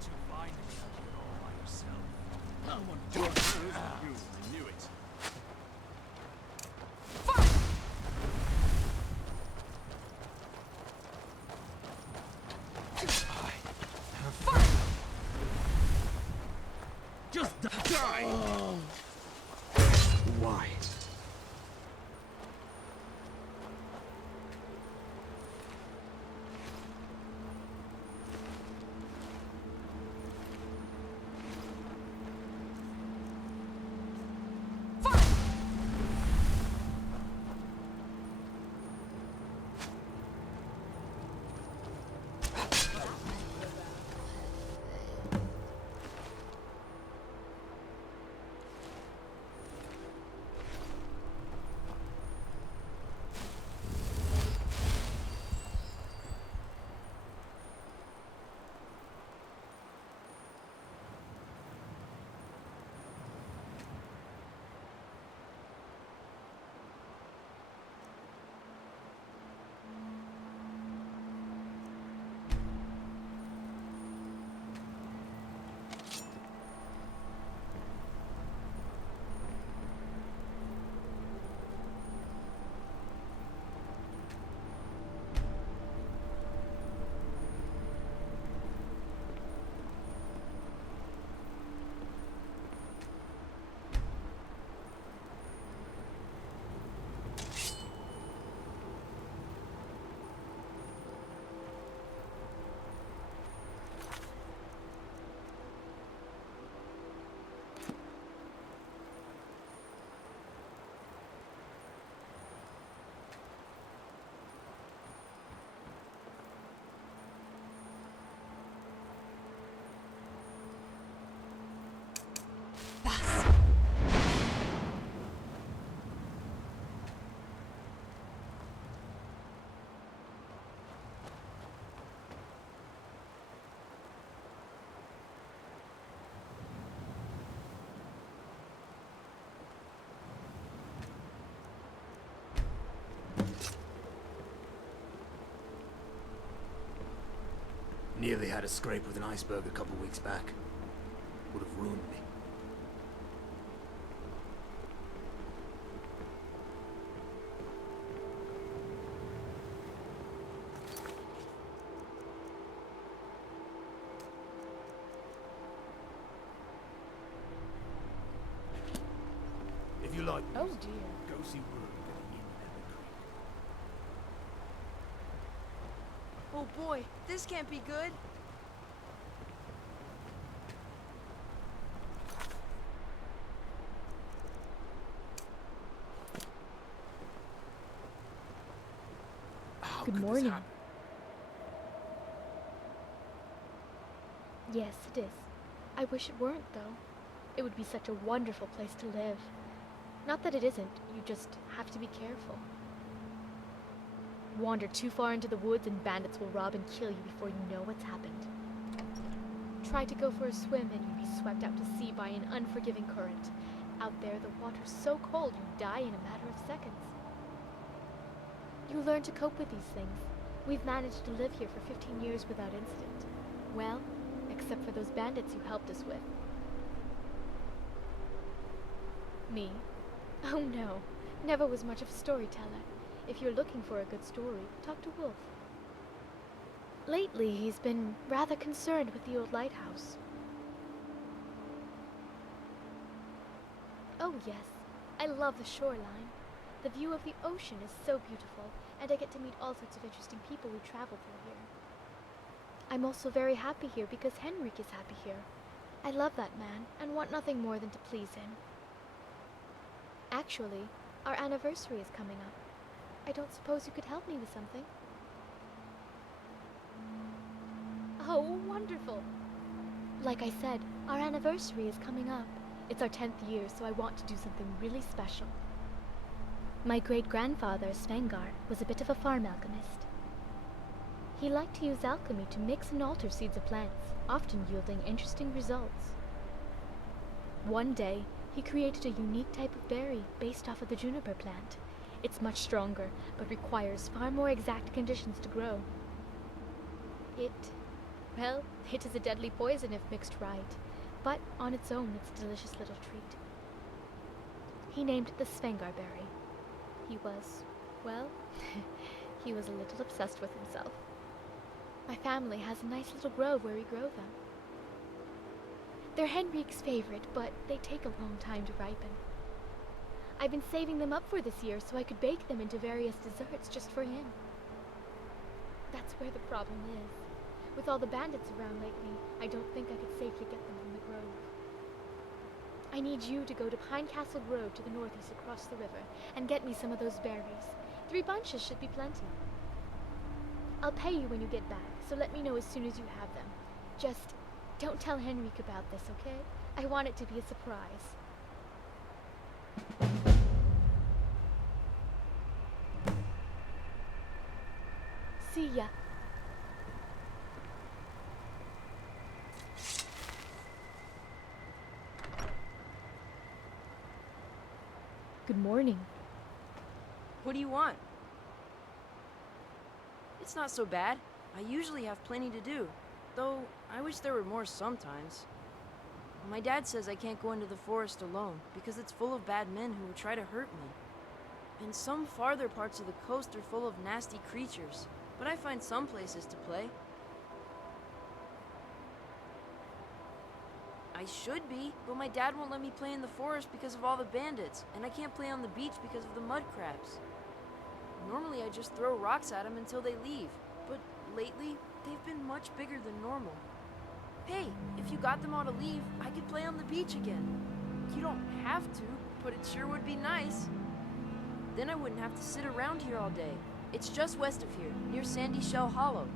too fine to be out here all by yourself. I want to do it first. You, I knew it. Just die! Why? Nearly had a scrape with an iceberg a couple weeks back. Would have ruined me. If you like, Oh dear. go see where I'm getting in Nether Creek. Oh boy, this can't be good. How Good could this morning. happen? Yes, it is. I wish it weren't, though. It would be such a wonderful place to live. Not that it isn't, you just have to be careful. Wander too far into the woods and bandits will rob and kill you before you know what's happened. Try to go for a swim and you'd be swept out to sea by an unforgiving current. Out there, the water's so cold you die in a matter of seconds. You learn to cope with these things. We've managed to live here for 15 years without incident. Well, except for those bandits you helped us with. Me? Oh no, never was much of a storyteller. If you're looking for a good story, talk to Wolf. Lately, he's been rather concerned with the old lighthouse. Oh yes, I love the shoreline. The view of the ocean is so beautiful, and I get to meet all sorts of interesting people who travel through here. I'm also very happy here because Henrik is happy here. I love that man, and want nothing more than to please him. Actually, our anniversary is coming up. I don't suppose you could help me with something? Oh, wonderful! Like I said, our anniversary is coming up. It's our 10th year, so I want to do something really special. My great-grandfather, Falskaar, was a bit of a farm alchemist. He liked to use alchemy to mix and alter seeds of plants, often yielding interesting results. One day, he created a unique type of berry based off of the juniper plant. It's much stronger, but requires far more exact conditions to grow. Well, it is a deadly poison if mixed right, but on its own it's a delicious little treat. He named it the Falskaar berry. He was, well, he was a little obsessed with himself. My family has a nice little grove where we grow them. They're Henrique's favorite, but they take a long time to ripen. I've been saving them up for this year so I could bake them into various desserts just for him. That's where the problem is. With all the bandits around lately, I don't think I could safely get them from the grove. I need you to go to Pine Castle Grove to the northeast across the river and get me some of those berries. 3 bunches should be plenty. I'll pay you when you get back, so let me know as soon as you have them. Just don't tell Henrique about this, okay? I want it to be a surprise. See ya. Good morning. What do you want? It's not so bad. I usually have plenty to do. Though, I wish there were more sometimes. My dad says I can't go into the forest alone because it's full of bad men who will try to hurt me. And some farther parts of the coast are full of nasty creatures, but I find some places to play. I should be, but my dad won't let me play in the forest because of all the bandits, and I can't play on the beach because of the mud crabs. Normally I just throw rocks at them until they leave, but lately they've been much bigger than normal. Hey, if you got them all to leave, I could play on the beach again. You don't have to, but it sure would be nice. Then I wouldn't have to sit around here all day. It's just west of here, near Sandy Shell Hollow.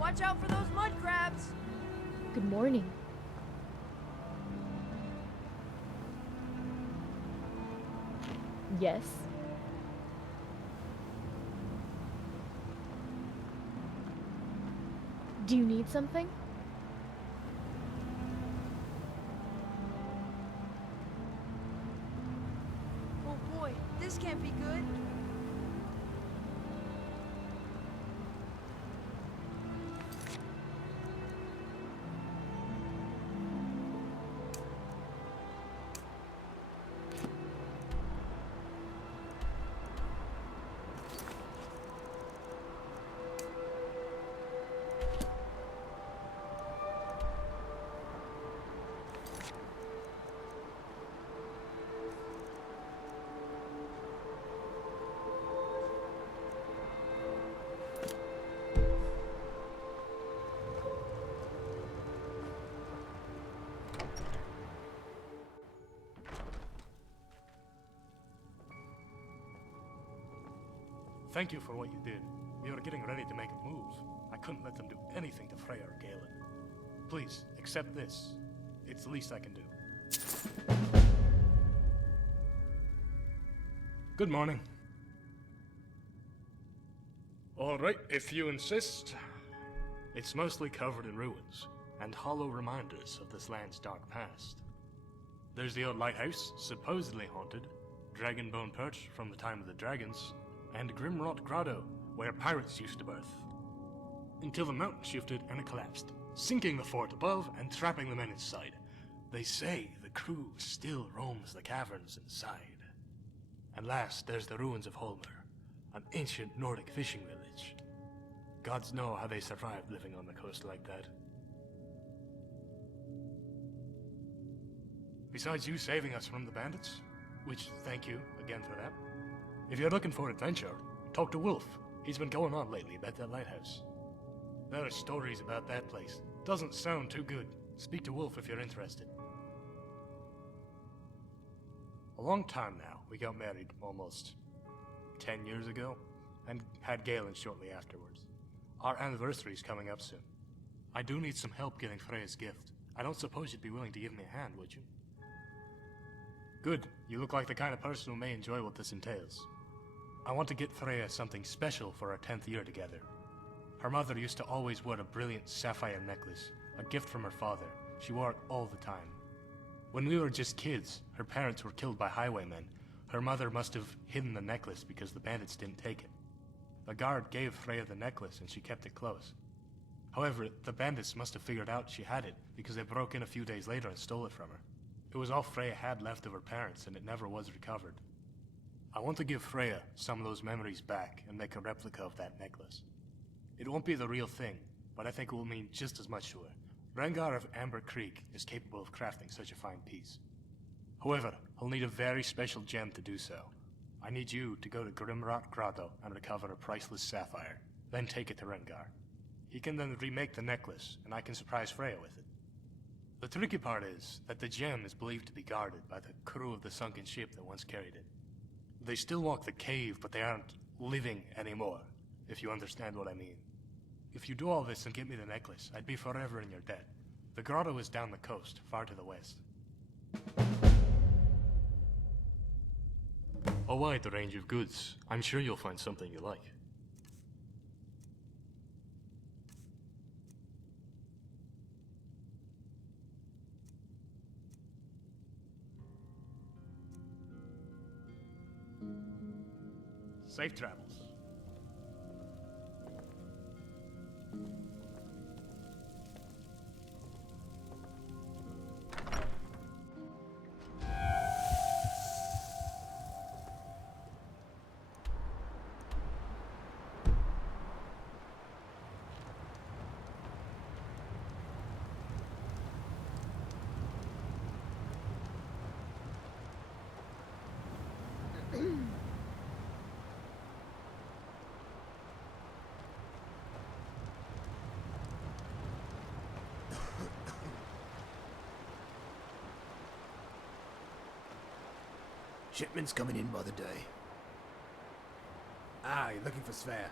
Watch out for those mud crabs! Good morning. Yes? Do you need something? Oh boy, this can't be good. Thank you for what you did. We were getting ready to make a move. I couldn't let them do anything to Freya or Galen. Please, accept this. It's the least I can do. Good morning. All right, if you insist. It's mostly covered in ruins, and hollow reminders of this land's dark past. There's the old lighthouse, supposedly haunted, Dragonbone Perch from the time of the dragons, and Grimrot Grotto, where pirates used to birth. Until the mountain shifted and it collapsed, sinking the fort above and trapping the men inside. They say the crew still roams the caverns inside. And last, there's the ruins of Holmer, an ancient Nordic fishing village. Gods know how they survived living on the coast like that. Besides you saving us from the bandits, which thank you again for that, if you're looking for adventure, talk to Wolf. He's been going on lately about that lighthouse. There are stories about that place. Doesn't sound too good. Speak to Wolf if you're interested. A long time now. We got married almost 10 years ago, and had Galen shortly afterwards. Our anniversary's coming up soon. I do need some help getting Freya's gift. I don't suppose you'd be willing to give me a hand, would you? Good. You look like the kind of person who may enjoy what this entails. I want to get Freya something special for our 10th year together. Her mother used to always wear a brilliant sapphire necklace, a gift from her father. She wore it all the time. When we were just kids, her parents were killed by highwaymen. Her mother must have hidden the necklace because the bandits didn't take it. A guard gave Freya the necklace and she kept it close. However, the bandits must have figured out she had it because they broke in a few days later and stole it from her. It was all Freya had left of her parents and it never was recovered. I want to give Freya some of those memories back and make a replica of that necklace. It won't be the real thing, but I think it will mean just as much to her. Rengar of Amber Creek is capable of crafting such a fine piece. However, he'll need a very special gem to do so. I need you to go to Grimrot Grotto and recover a priceless sapphire, then take it to Rengar. He can then remake the necklace, and I can surprise Freya with it. The tricky part is that the gem is believed to be guarded by the crew of the sunken ship that once carried it. They still walk the cave, but they aren't living anymore, if you understand what I mean. If you do all this and get me the necklace, I'd be forever in your debt. The grotto is down the coast, far to the west. A wide range of goods. I'm sure you'll find something you like. Safe travels. Shipment's coming in by the day. Ah, you're looking for Svea.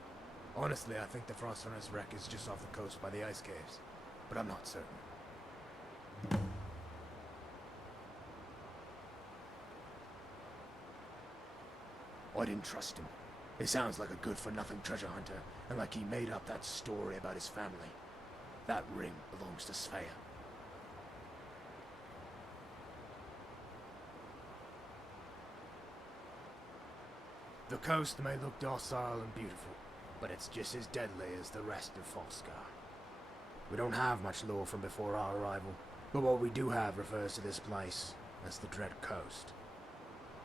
Honestly, I think the Frostrunner's wreck is just off the coast by the ice caves, but I'm not certain. I didn't trust him. He sounds like a good-for-nothing treasure hunter, and like he made up that story about his family. That ring belongs to Svea. The coast may look docile and beautiful, but it's just as deadly as the rest of Falskaar. We don't have much lore from before our arrival, but what we do have refers to this place as the Dread Coast.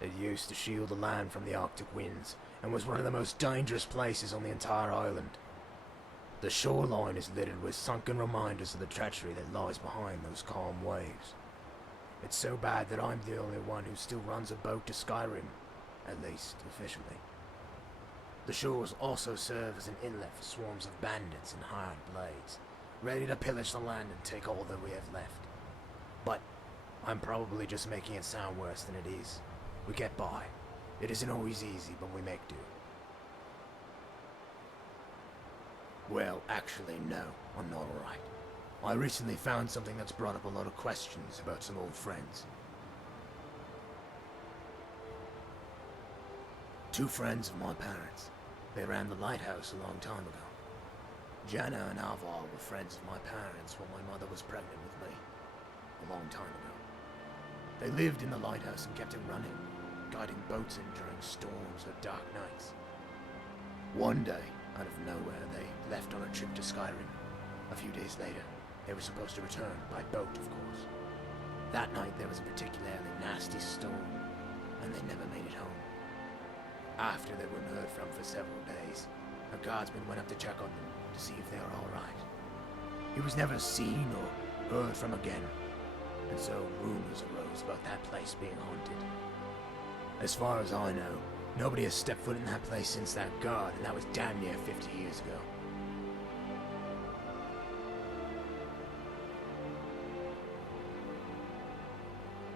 It used to shield the land from the Arctic winds, and was one of the most dangerous places on the entire island. The shoreline is littered with sunken reminders of the treachery that lies behind those calm waves. It's so bad that I'm the only one who still runs a boat to Skyrim. At least, officially. The shores also serve as an inlet for swarms of bandits and hired blades, ready to pillage the land and take all that we have left. But I'm probably just making it sound worse than it is. We get by. It isn't always easy, but we make do. Well, actually, no, I'm not alright. I recently found something that's brought up a lot of questions about some old friends. Two friends of my parents. They ran the lighthouse a long time ago. Jana and Alvar were friends of my parents when my mother was pregnant with me. A long time ago. They lived in the lighthouse and kept it running, guiding boats in during storms or dark nights. One day, out of nowhere, they left on a trip to Skyrim. A few days later, they were supposed to return, by boat of course. That night there was a particularly nasty storm, and they never made it home. After they weren't heard from for several days, a guardsman went up to check on them to see if they were alright. He was never seen or heard from again, and so rumors arose about that place being haunted. As far as I know, nobody has stepped foot in that place since that guard, and that was damn near 50 years ago.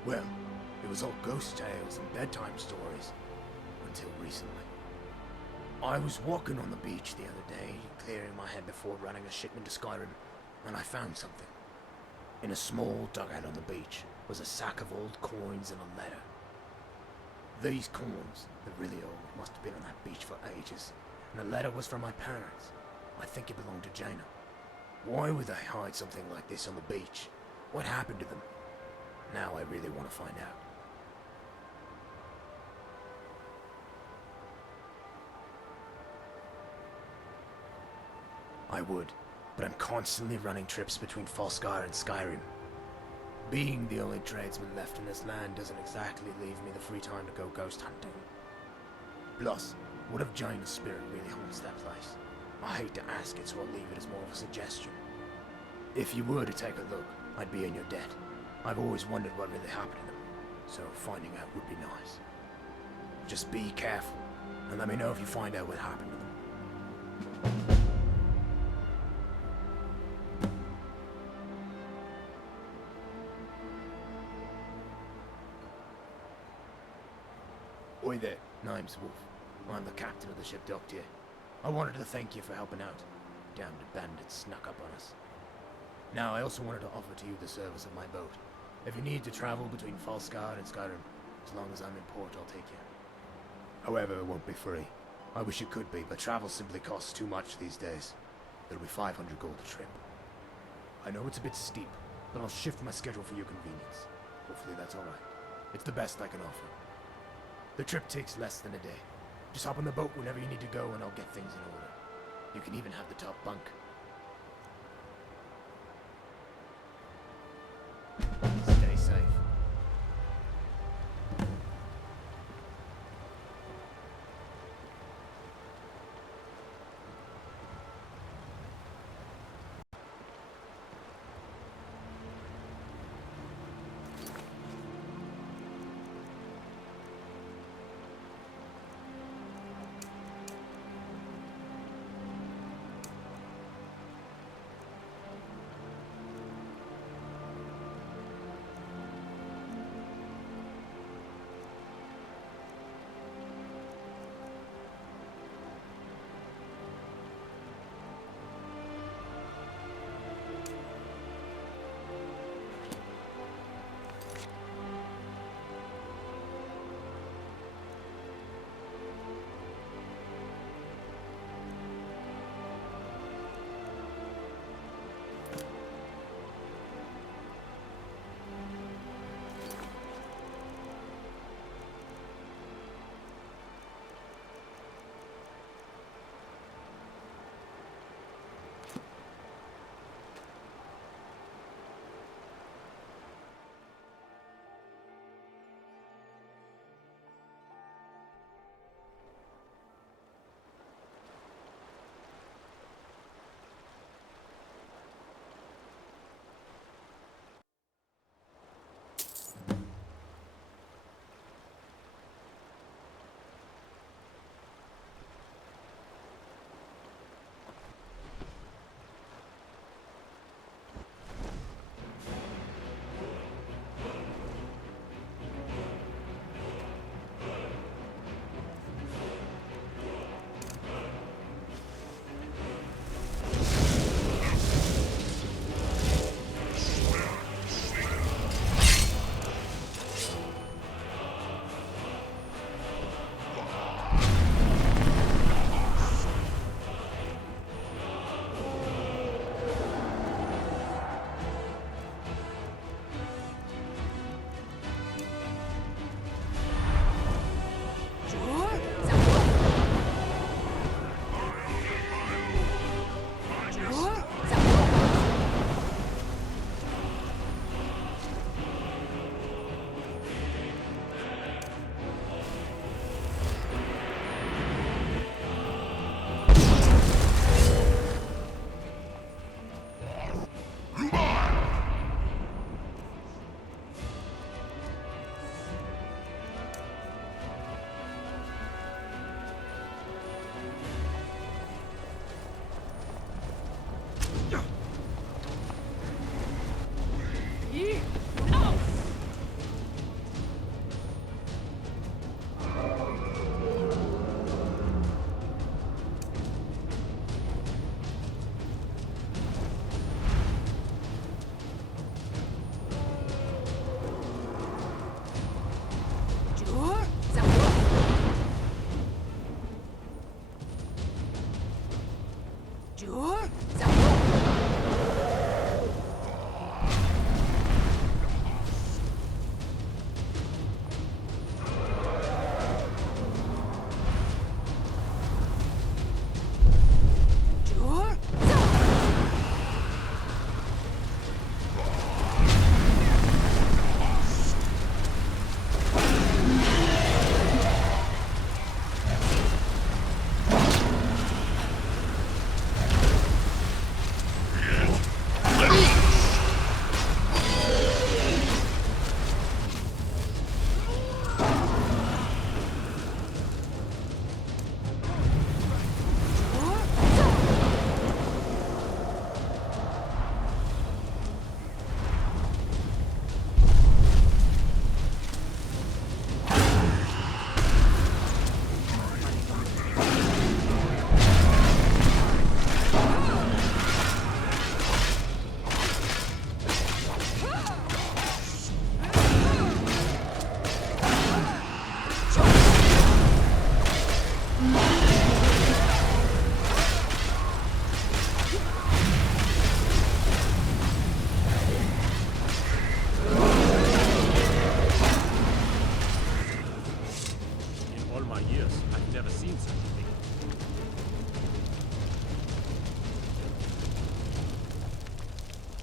Well, it was all ghost tales and bedtime stories. Until recently. I was walking on the beach the other day, clearing my head before running a shipment to Skyrim, and I found something. In a small dugout on the beach was a sack of old coins and a letter. These coins, they're really old, must have been on that beach for ages, and the letter was from my parents. I think it belonged to Jaina. Why would they hide something like this on the beach? What happened to them? Now I really want to find out. I would, but I'm constantly running trips between Falskaar and Skyrim. Being the only tradesman left in this land doesn't exactly leave me the free time to go ghost hunting. Plus, what if Jaina's spirit really haunts that place? I hate to ask it, so I'll leave it as more of a suggestion. If you were to take a look, I'd be in your debt. I've always wondered what really happened to them, so finding out would be nice. Just be careful, and let me know if you find out what happened to them. Oi there, name's Wolf. I'm the captain of the ship docked here. I wanted to thank you for helping out. Damned bandits snuck up on us. Now, I also wanted to offer to you the service of my boat. If you need to travel between Falskaar and Skyrim, as long as I'm in port, I'll take you. However, it won't be free. I wish it could be, but travel simply costs too much these days. It'll be 500 gold a trip. I know it's a bit steep, but I'll shift my schedule for your convenience. Hopefully that's alright. It's the best I can offer. The trip takes less than a day. Just hop on the boat whenever you need to go and I'll get things in order. You can even have the top bunk. Stay safe.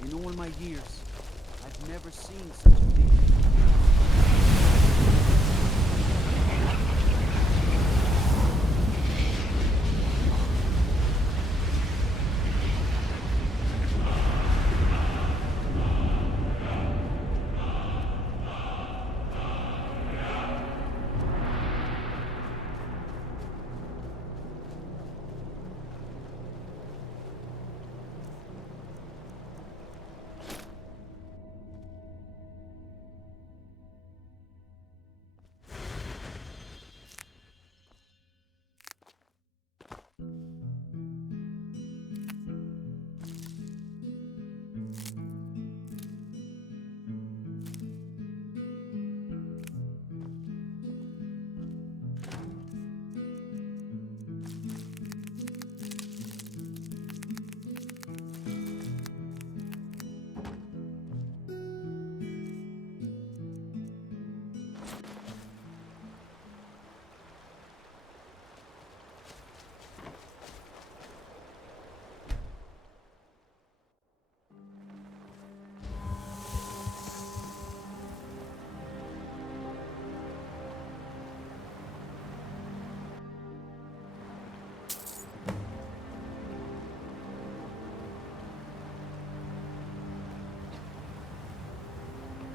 In all my years, I've never seen such a big.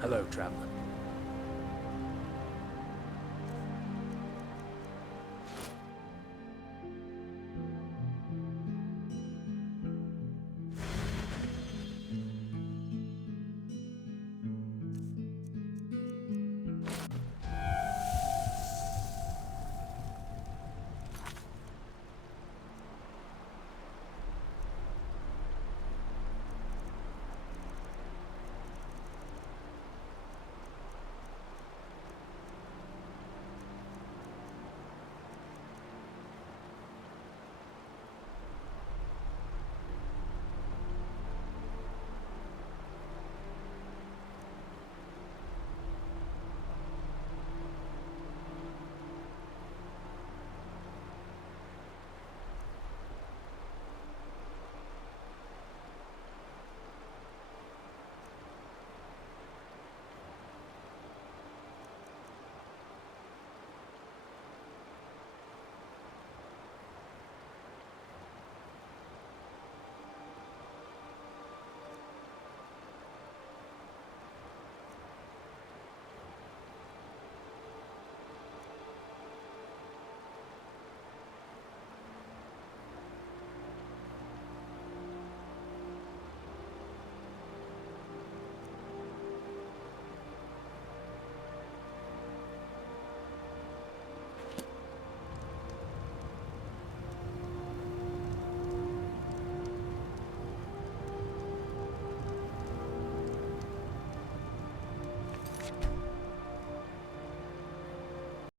Hello, traveler.